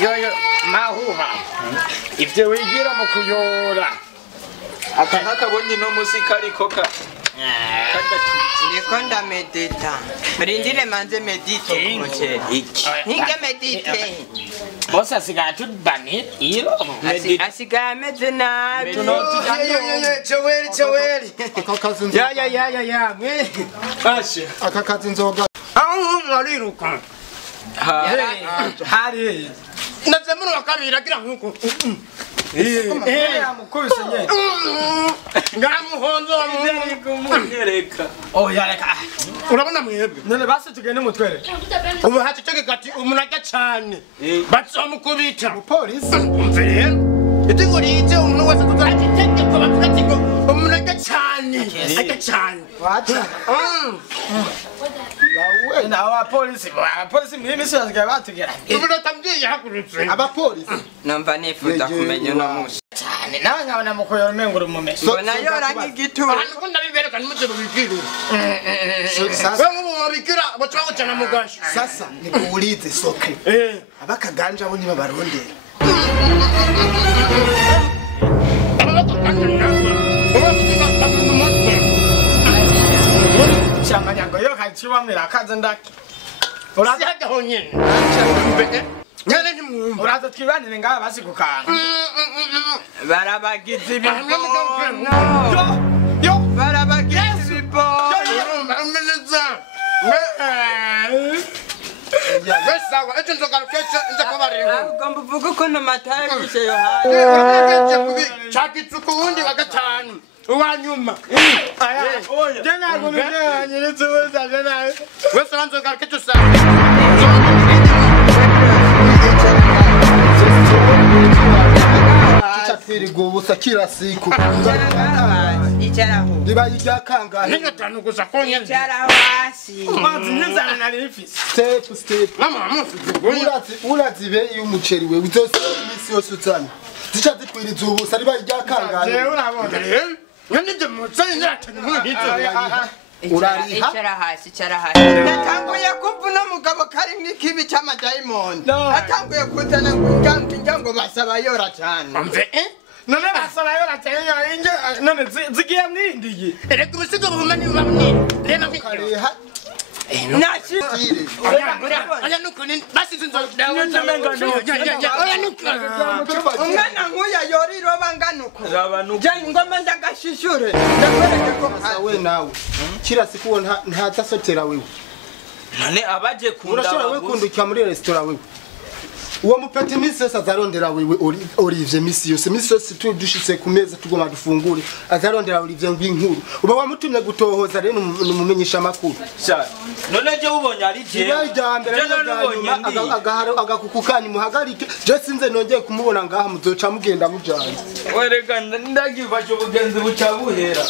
Yo mahuha. Ivyo wigira mu kuyora. Aka nakabonye no musikari koka. Ndiko ndamedita. Rindire manze medite umuceri. Nige medite. Bosa asigaye atubani iro. Asigaye ameze nabi. Choweli. Ya. Mwe. Ashe. Aka kazi nzoga. Ngaliruka. Hari. Nazemuru wakabira kila nkuko. Amukubise nye. Ngamuhonzo Kumunyereka. Oh yareka. Urabona mwebwe. None basi tugende mutwere. Ubu hatutege kati umunajya cyane. Batsomukubita. Polisi. Umvire. Itigurize umuntu wese tuzatitege ko bavuga ati ngo umunajya cyane. Ajya cyane. Wacha. Na abapolisi muri misi basigaye batugera. Ubu natambiye hakurutse. Abapolisi. Numva nifuza kumenya no mushi. Cyane nawe nkabona mukuyora umengo urumumesha. Mbona yora nk'igituru. Ariko ndabibereka nimutse bibikira. Sasa Wewe mubikira bacwa cyane mugashi. sasa nikuulize soke. Abakaganja bo niba barondera. Shamanyango yo kachiwa mwira kaza ndaki. Uraza hajya nyine. Nyene nimwumva. Uraza twibanire ngaha basi gukanga. Barabagize ibibono. Yo. Barabagize ibibono. Wesawa ejo nzogarukeje nze kubarira. Ugomba uvuga ko ntamataye bishe Yohana. Chakitsuku undi wa gatanu. Uwanyuma. Aya. Jana ngumenya nyiretse wesa jana. Wesa nzogarukeje sa. Tutapiri gubusa kila siku. Icharaho. Liba ijya kangahe. Ningatanu gusa konye. Icharaho hasi. Mazi nzana nari ifisi. Step. Mama amufi. Urazibe iyo umuceri we uzose imisi yose utsana. Zica zikwiriza ubusa liba ijya kangahe. Je urabona. Nyanije mutsani nyatani muhita. Urariha. Ichara hasi. Natanguye kumva no mugabo kari nk'ikibi cy'amadayimoni. Natanguye kuzana ngo basaba yora cyane. Amve none basaba yora cyane inje none zigiye mwindiye. Erega ubusigo buhumani bamwe. Rena Kariha. Nachi. Oya nukuni basi zinzo dawo. Oya nukuni. Umwana nkuya yori roba nganuko. Je ngoma ndagashishure. Ndakwereke ko We nawe. Kila siku ntatasotera wewe. None abaje kunda. Urashobora we kundukira muri restaurant wewe. Uwo mupeti misi yose azarondera wewe Olivier misi yose tudushitse ku meza tugoma dufungure azarondera Olivier ngwinkuru uba wamutumye gutohoza rero numumenyesha makuru Sha. None je ubonye ari je. Agakukukani muhagarike je sinze nongeye kumubona ngaha muzoca mugenda mujanye. Werega ndagiva cyo bugenzi buca buhera.